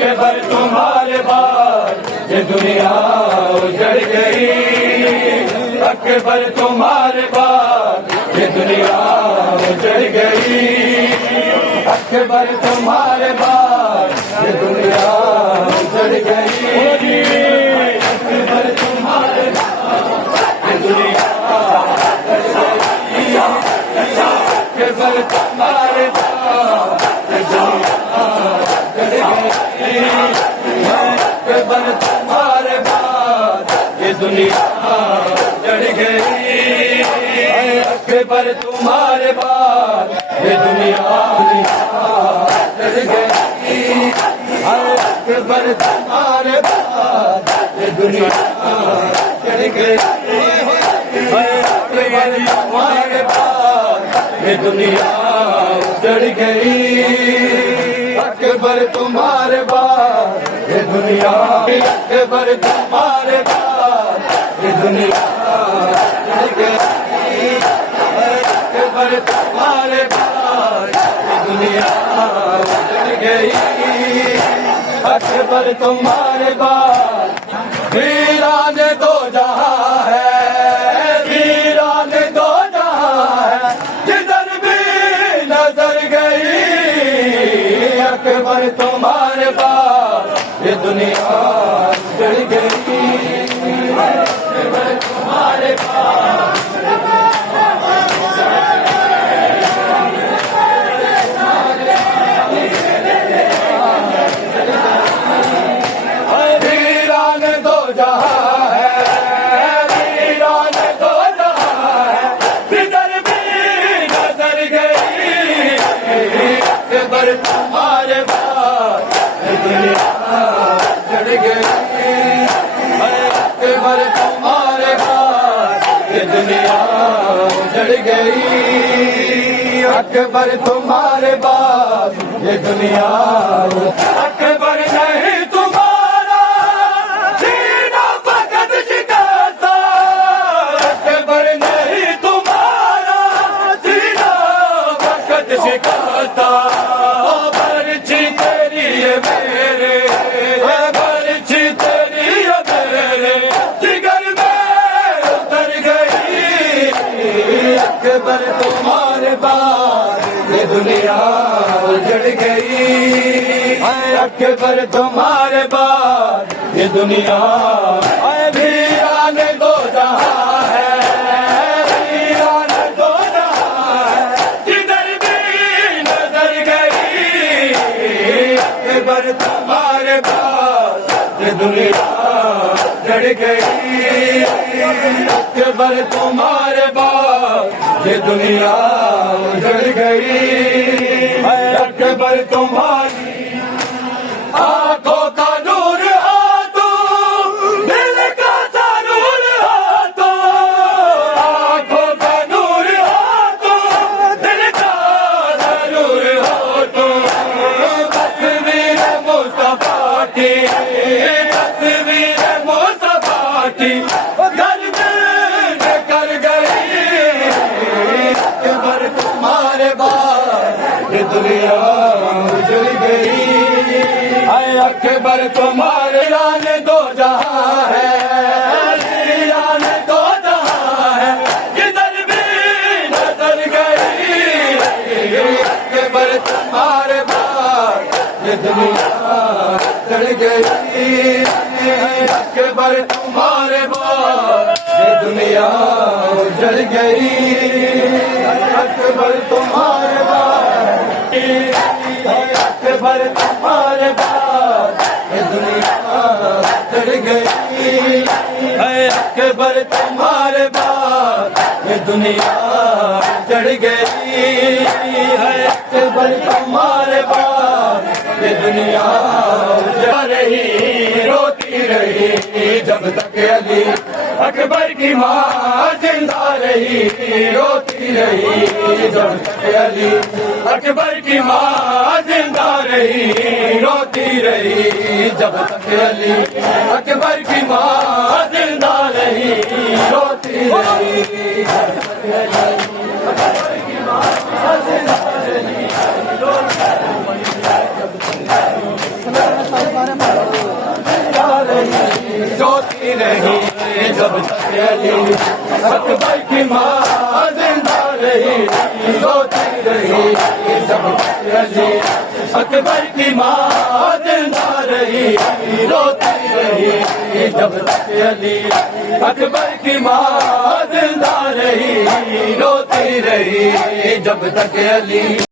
اکبر تمہارے بعد یہ دنیا اجڑ گئی، اکبر تمہارے بعد یہ دنیا اجڑ گئی، اکبر تمہارے بعد یہ دنیا اجڑ گئی، اکبر تمہارے بعد یہ دنیا اکبر تمہارے بعد یہ دنیا اجڑ گئی، اکبر تمہارے بعد یہ دنیا اجڑ گئی، اکبر تمہارے بعد یہ دنیا اجڑ گئی، اکبر تمہارے بعد یہ دنیا اجڑ گئی، اکبر تمہارے بعد یہ دنیا اکبر تمہارے بعد یہ دنیا اجڑ گئی، اکبر تمہارے بعد یہ دنیا اجڑ گئی، اکبر تمہارے بعد ویران دو جہاں ہے، ویران دو جہاں ہے، جدھر بھی نظر گئی، اکبر تمہارے بعد یہ دنیا اجڑ گئی، اکبر تمہارے بعد ویران دو جہاں ہے، ویران دو جہاں ہے، جدھر بھی نظر گئی، اکبر تمہارے بعد یہ دنیا اجڑ گئی، اکبر تمہارے بعد یہ دنیا اجڑ گئی، اکبر تمہارے بعد یہ دنیا اکبر نہیں تمہارا سینہ فقط شکستہ، اکبر نہیں تمہارا سینہ فقط شکستہ، برچھی تیری ہے میرے، برچھی تیری ہے میرے جگر میں اتر گئی، اکبر تمہارے بعد یہ دنیا اجڑ گئی، اکبر تمہارے بعد یہ دنیا ویران دو جہاں ہے، ویران دو جہاں ہے، جدھر بھی نظر گئی، اکبر تمہارے بعد یہ دنیا اجڑ گئی، اکبر تمہارے بعد یہ دنیا اجڑ گئی، اکبر تمہاری آنکھوں کا نور ہو تو، دل کا ضرور ہو تو، آنکھوں کا نور ہو تو، دل کا ضرور ہو تو، تصویر مصطفیٰ کی، تصویر مصطفیٰ کی گھر میں کر گئی، اکبر تمہارے بعد یہ دنیا اجڑ گئی، اکبر تمہارے ویران دو جہاں ہے، ویران دو جہاں ہے، جدھر بھی نظر گئی، اکبر تمہارے بعد یہ دنیا اجڑ گئی، اکبر تمہارے بعد یہ دنیا اجڑ گئی، اکبر تمہارے بعد، اکبر تمہارے بعد یہ دنیا اجڑ گئی، اکبر تمہارے بعد یہ دنیا اجڑ گئی، اکبر تمہارے بعد یہ دنیا اجڑ رہی، روتی رہی جب تک علی اکبر کی ماں زندہ رہی، روتی رہی جب تک علی اکبر کی ماں زندہ رہی، روتی رہی جب تک علی اکبر کی ماں زندہ رہی، روتی رہی جب تک علی اکبر کی ماں زندہ رہی، روتی رہی جب تک علی رہی جب تک علی اکبر کی ماں زندہ رہی روتی رہی جب تک علی اکبر کی ماں زندہ رہی روتی رہی جب تک علی اکبر کی ماں زندہ رہی روتی رہی جب تک علی